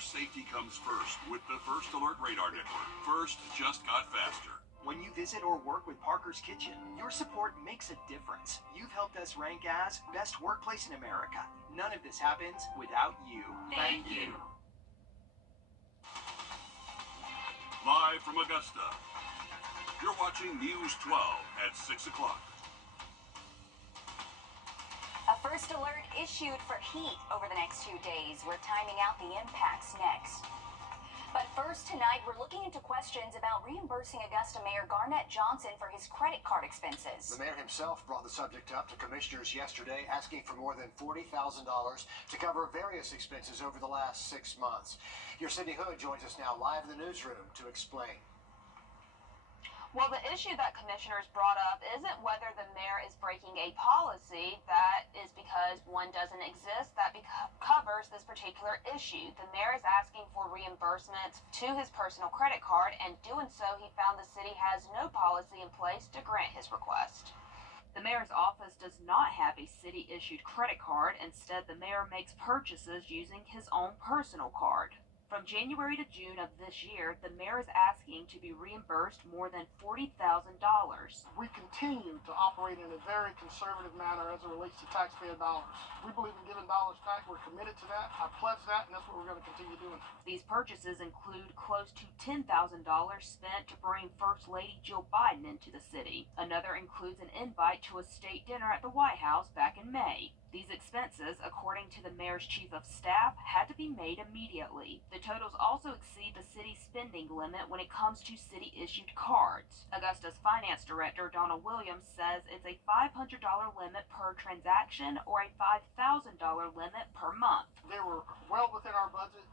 Safety comes first with the First Alert Radar Network. First just got faster. When you visit or work with Parker's Kitchen, your support makes a difference. You've helped us rank as best workplace in America. None of this happens without you. Thank you. Live from Augusta, you're watching News 12 at 6 o'clock. A first alert issued for heat over the next 2 days. We're timing out the impacts next. But first tonight, we're looking into questions about reimbursing Augusta Mayor Garnett Johnson for his credit card expenses. The mayor himself brought the subject up to commissioners yesterday, asking for more than $40,000 to cover various expenses over the last 6 months. Your Sydney Hood joins us now live in the newsroom to explain. Well, the issue that commissioners brought up isn't whether the mayor is breaking a policy. That is because one doesn't exist that covers this particular issue. The mayor is asking for reimbursements to his personal credit card, and doing so, he found the city has no policy in place to grant his request. The mayor's office does not have a city-issued credit card. Instead, the mayor makes purchases using his own personal card. From January to June of this year, the mayor is asking to be reimbursed more than $40,000. We continue to operate in a very conservative manner as it relates to taxpayer dollars. We believe in giving dollars back. We're committed to that. I pledge that, and that's what we're going to continue doing. These purchases include close to $10,000 spent to bring First Lady Jill Biden into the city. Another includes an invite to a state dinner at the White House back in May. These expenses, according to the mayor's chief of staff, had to be made immediately. The totals also exceed the city's spending limit when it comes to city-issued cards. Augusta's finance director, Donna Williams, says it's a $500 limit per transaction or a $5,000 limit per month. They were well within our budget.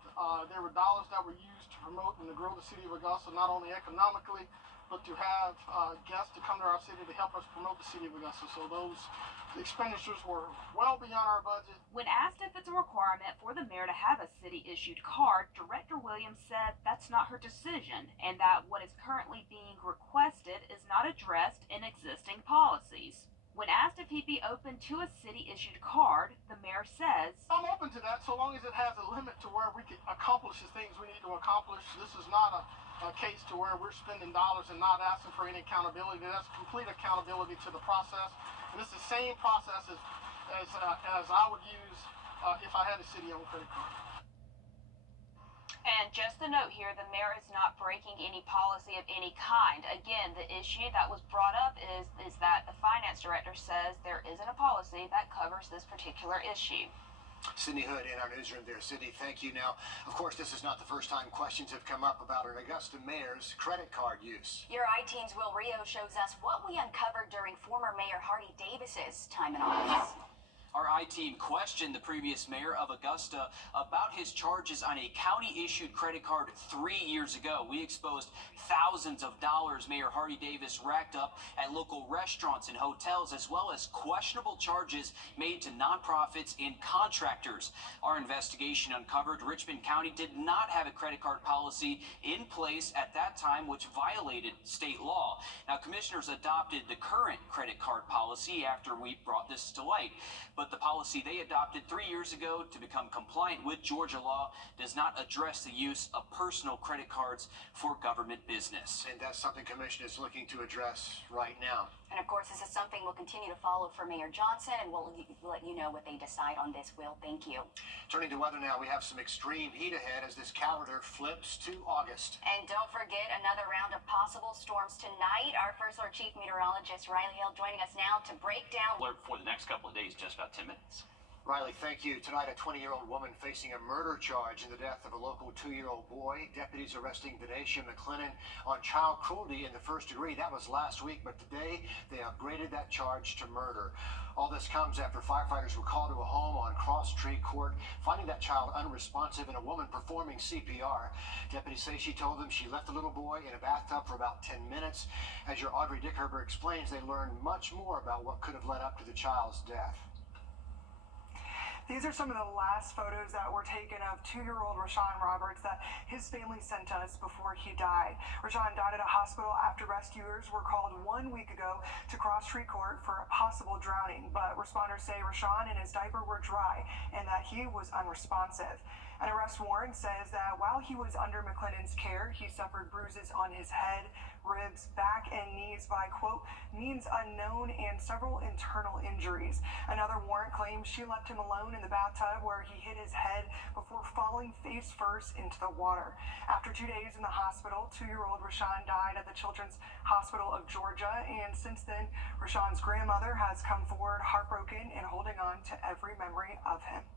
There were dollars that were used to promote and to grow the city of Augusta, not only economically, but to have guests to come to our city to help us promote the city of Augusta. So those expenditures were well beyond our budget. When asked if it's a requirement for the mayor to have a city-issued card, Director Williams said that's not her decision and that what is currently being requested is not addressed in existing policies. When asked if he'd be open to a city-issued card, the mayor says, I'm open to that so long as it has a limit to where we can accomplish the things we need to accomplish. This is not a case to where we're spending dollars and not asking for any accountability. That's complete accountability to the process. And it's the same process as I would use if I had a city-owned credit card. And just a note here, the mayor is not breaking any policy of any kind. Again, the issue that was brought up is that the finance director says there isn't a policy that covers this particular issue. Sydney Hood in our newsroom there. Sydney, thank you. Now, of course, this is not the first time questions have come up about an Augusta mayor's credit card use. Your I-Team's Will Rio shows us what we uncovered during former Mayor Hardy Davis's time in office. Our I-Team questioned the previous mayor of Augusta about his charges on a county-issued credit card 3 years ago. We exposed thousands of dollars Mayor Hardy Davis racked up at local restaurants and hotels, as well as questionable charges made to nonprofits and contractors. Our investigation uncovered Richmond County did not have a credit card policy in place at that time, which violated state law. Now, commissioners adopted the current credit card policy after we brought this to light. But the policy they adopted 3 years ago to become compliant with Georgia law does not address the use of personal credit cards for government business. And that's something Commission is looking to address right now. And of course, this is something we'll continue to follow for Mayor Johnson, and we'll let you know what they decide on this, Will. Thank you. Turning to weather now, we have some extreme heat ahead as this calendar flips to August. And don't forget another round of possible storms tonight. Our First Alert Chief Meteorologist Riley Hill joining us now to break down. Alert for the next couple of days, just about 10 minutes. Riley, thank you. Tonight, a 20-year-old woman facing a murder charge in the death of a local 2-year-old boy. Deputies arresting Venetia McLennan on child cruelty in the first degree. That was last week, but today they upgraded that charge to murder. All this comes after firefighters were called to a home on Cross Tree Court, finding that child unresponsive and a woman performing CPR. Deputies say she told them she left the little boy in a bathtub for about 10 minutes. As your Audrey Dickherber explains, they learned much more about what could have led up to the child's death. These are some of the last photos that were taken of 2-year-old Rashawn Roberts that his family sent us before he died. Rashawn died at a hospital after rescuers were called 1 week ago to Cross Tree Court for a possible drowning, but responders say Rashawn and his diaper were dry and that he was unresponsive. An arrest warrant says that while he was under McClennan's care, he suffered bruises on his head, ribs, back, and knees by, quote, means unknown and several internal injuries. Another warrant claims she left him alone in the bathtub where he hit his head before falling face first into the water. After 2 days in the hospital, 2-year-old Rashawn died at the Children's Hospital of Georgia, and since then, Rashawn's grandmother has come forward heartbroken and holding on to every memory of him.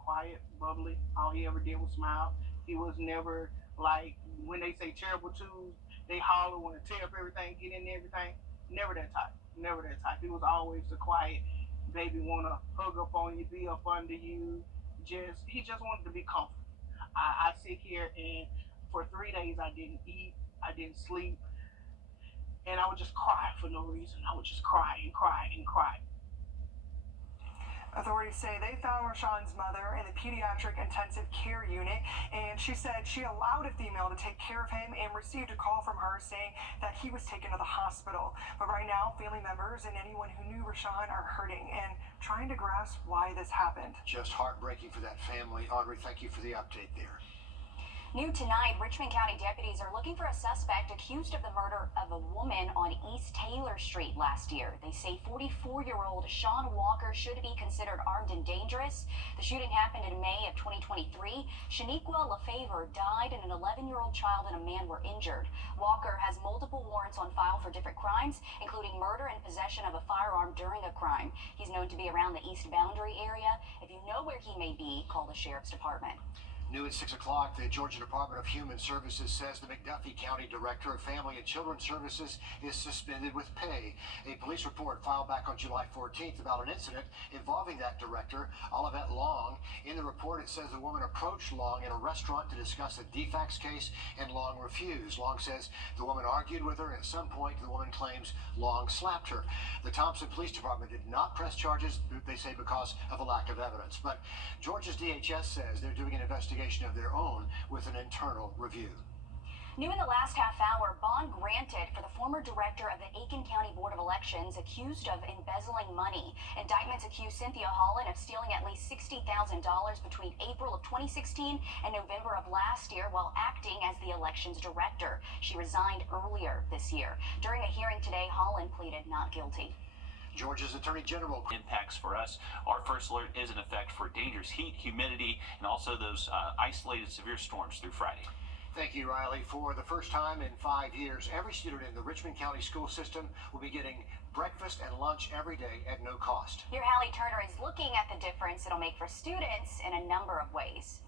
Quiet, bubbly. All he ever did was smile. He was never like when they say terrible twos, they holler, want to tear up everything, get in everything. Never that type. Never that type. He was always the quiet baby, want to hug up on you, be up under you. He just wanted to be comfortable. I sit here and for 3 days I didn't eat, I didn't sleep, and I would just cry for no reason. I would just cry and cry and cry. Authorities say they found Rashawn's mother in the pediatric intensive care unit, and she said she allowed a female to take care of him and received a call from her saying that he was taken to the hospital. But right now, family members and anyone who knew Rashawn are hurting and trying to grasp why this happened. Just heartbreaking for that family. Audrey, thank you for the update there. New tonight, Richmond County deputies are looking for a suspect accused of the murder of a woman on East Taylor Street last year. They say 44-year-old Sean Walker should be considered armed and dangerous. The shooting happened in May of 2023. Shaniqua LaFavor died and an 11-year-old child and a man were injured. Walker has multiple warrants on file for different crimes, including murder and possession of a firearm during a crime. He's known to be around the East Boundary area. If you know where he may be, call the Sheriff's Department. New at 6 o'clock, the Georgia Department of Human Services says the McDuffie County Director of Family and Children's Services is suspended with pay. A police report filed back on July 14th about an incident involving that director, Olivette Long. In the report, it says the woman approached Long in a restaurant to discuss a defects case, and Long refused. Long says the woman argued with her, and at some point, the woman claims Long slapped her. The Thompson Police Department did not press charges, they say, because of a lack of evidence. But Georgia's DHS says they're doing an investigation of their own with an internal review. New in the last half hour, bond granted for the former director of the Aiken County Board of Elections accused of embezzling money. Indictments accuse Cynthia Holland of stealing at least $60,000 between April of 2016 and November of last year while acting as the elections director. She resigned earlier this year. During a hearing today, Holland pleaded not guilty. Georgia's Attorney General Impacts for us. Our first alert is in effect for dangerous heat, humidity, and also those isolated severe storms through Friday. Thank you, Riley. For the first time in 5 years, every student in the Richmond County school system will be getting breakfast and lunch every day at no cost. Your Hallie Turner is looking at the difference it'll make for students in a number of ways.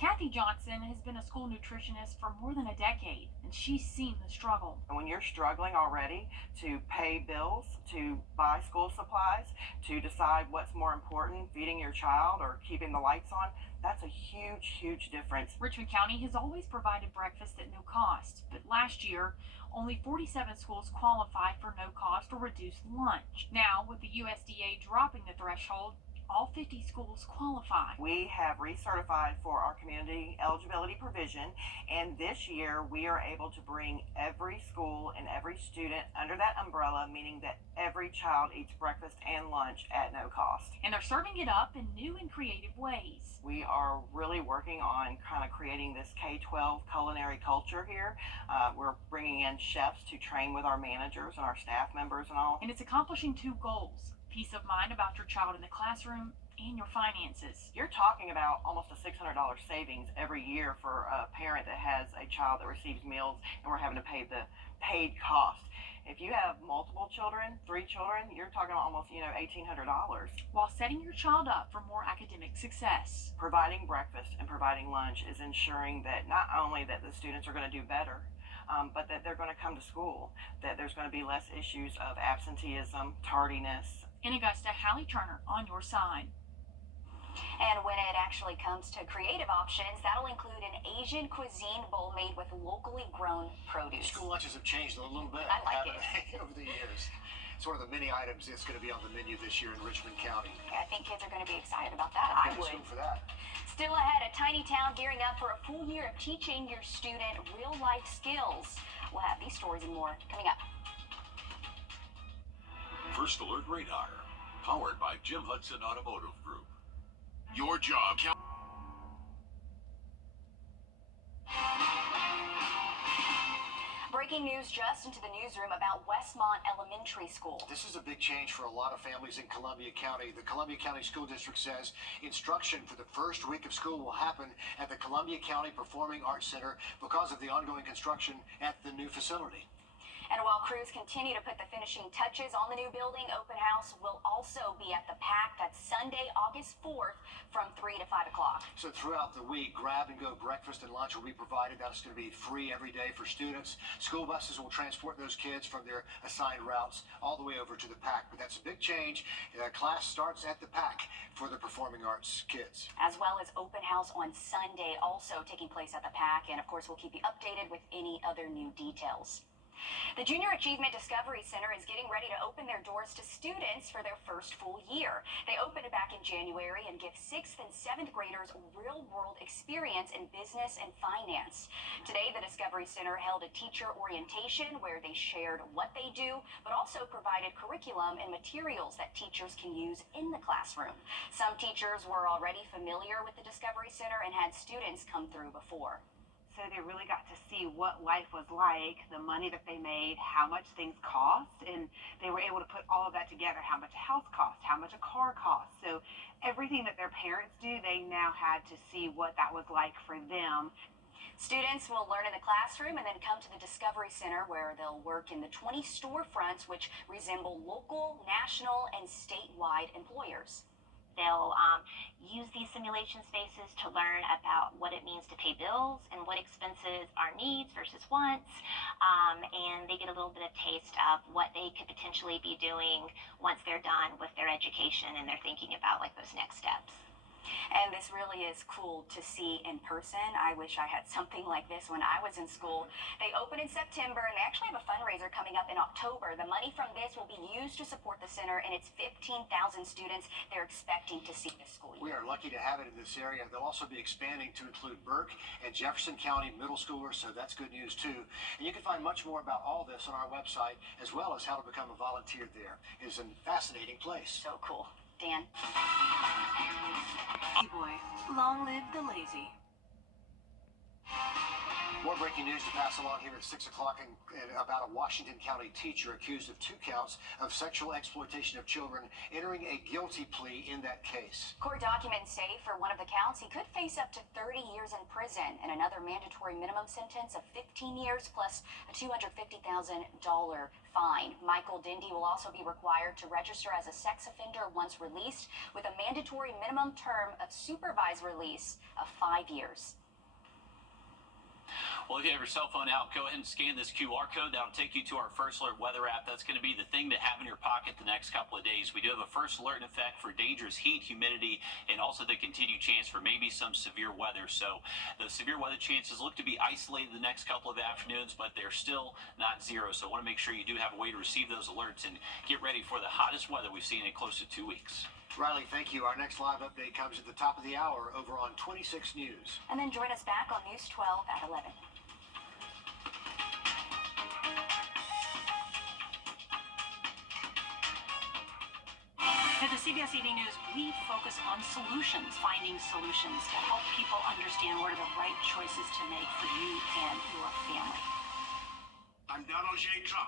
Kathy Johnson has been a school nutritionist for more than a decade, and she's seen the struggle. When you're struggling already to pay bills, to buy school supplies, to decide what's more important, feeding your child or keeping the lights on, that's a huge, huge difference. Richmond County has always provided breakfast at no cost, but last year, only 47 schools qualified for no cost or reduced lunch. Now, with the USDA dropping the threshold, all 50 schools qualify. We have recertified for our community eligibility provision, and this year we are able to bring every school and every student under that umbrella, meaning that every child eats breakfast and lunch at no cost. And they're serving it up in new and creative ways. We are really working on kind of creating this K-12 culinary culture here. We're bringing in chefs to train with our managers and our staff members and all. And it's accomplishing two goals: peace of mind about your child in the classroom and your finances. You're talking about almost a $600 savings every year for a parent that has a child that receives meals, and we're having to pay the paid cost. If you have multiple children, 3 children, you're talking almost, $1,800. While setting your child up for more academic success. Providing breakfast and providing lunch is ensuring that not only that the students are going to do better, but that they're going to come to school, that there's going to be less issues of absenteeism, tardiness. In Augusta, Hallie Turner on your side. And when it actually comes to creative options, that'll include an Asian cuisine bowl made with locally grown produce. School lunches have changed a little bit. I like it. Over the years. It's one of the many items that's going to be on the menu this year in Richmond County. I think kids are going to be excited about that. I would. For that. Still ahead, a tiny town gearing up for a full year of teaching your student real-life skills. We'll have these stories and more coming up. First Alert Radar, powered by Jim Hudson Automotive Group. Your job. Breaking news just into the newsroom about Westmont Elementary School. This is a big change for a lot of families in Columbia County. The Columbia County School District says instruction for the first week of school will happen at the Columbia County Performing Arts Center because of the ongoing construction at the new facility. And while crews continue to put the finishing touches on the new building, open house will also be at the PAC. That's Sunday, August 4th from 3 to 5 o'clock. So throughout the week, grab-and-go breakfast and lunch will be provided. That's going to be free every day for students. School buses will transport those kids from their assigned routes all the way over to the PAC. But that's a big change. Class starts at the PAC for the performing arts kids. As well as open house on Sunday, also taking place at the PAC. And of course, we'll keep you updated with any other new details. The Junior Achievement Discovery Center is getting ready to open their doors to students for their first full year. They opened it back in January and give 6th and 7th graders real-world experience in business and finance. Today, the Discovery Center held a teacher orientation where they shared what they do, but also provided curriculum and materials that teachers can use in the classroom. Some teachers were already familiar with the Discovery Center and had students come through before. So they really got to see what life was like, the money that they made, how much things cost, and they were able to put all of that together, how much a house cost, how much a car cost. So everything that their parents do, they now had to see what that was like for them. Students will learn in the classroom and then come to the Discovery Center where they'll work in the 20 storefronts which resemble local, national, and statewide employers. They'll use these simulation spaces to learn about what it means to pay bills and what expenses are needs versus wants, and they get a little bit of taste of what they could potentially be doing once they're done with their education and they're thinking about like those next steps. And this really is cool to see in person. I wish I had something like this when I was in school. They open in September, and they actually have a fundraiser coming up in October. The money from this will be used to support the center and its 15,000 students they're expecting to see this school year. We are lucky to have it in this area. They'll also be expanding to include Burke and Jefferson County middle schoolers, so that's good news too. And you can find much more about all this on our website, as well as how to become a volunteer there. It is a fascinating place. So cool. Dan? Boy, long live the lazy. More breaking news to pass along here at 6 o'clock about a Washington County teacher accused of 2 counts of sexual exploitation of children entering a guilty plea in that case. Court documents say for one of the counts, he could face up to 30 years in prison and another mandatory minimum sentence of 15 years plus a $250,000 fine. Michael Dindy will also be required to register as a sex offender once released with a mandatory minimum term of supervised release of 5 years. Well, if you have your cell phone out, go ahead and scan this QR code. That'll take you to our First Alert weather app. That's going to be the thing to have in your pocket the next couple of days. We do have a first alert in effect for dangerous heat, humidity, and also the continued chance for maybe some severe weather. So the severe weather chances look to be isolated the next couple of afternoons, but they're still not zero. So I want to make sure you do have a way to receive those alerts and get ready for the hottest weather we've seen in close to 2 weeks. Riley, thank you. Our next live update comes at the top of the hour over on 26 News. And then join us back on News 12 at 11. At the CBS Evening News, we focus on solutions, finding solutions to help people understand what are the right choices to make for you and your family. I'm Donald J. Trump.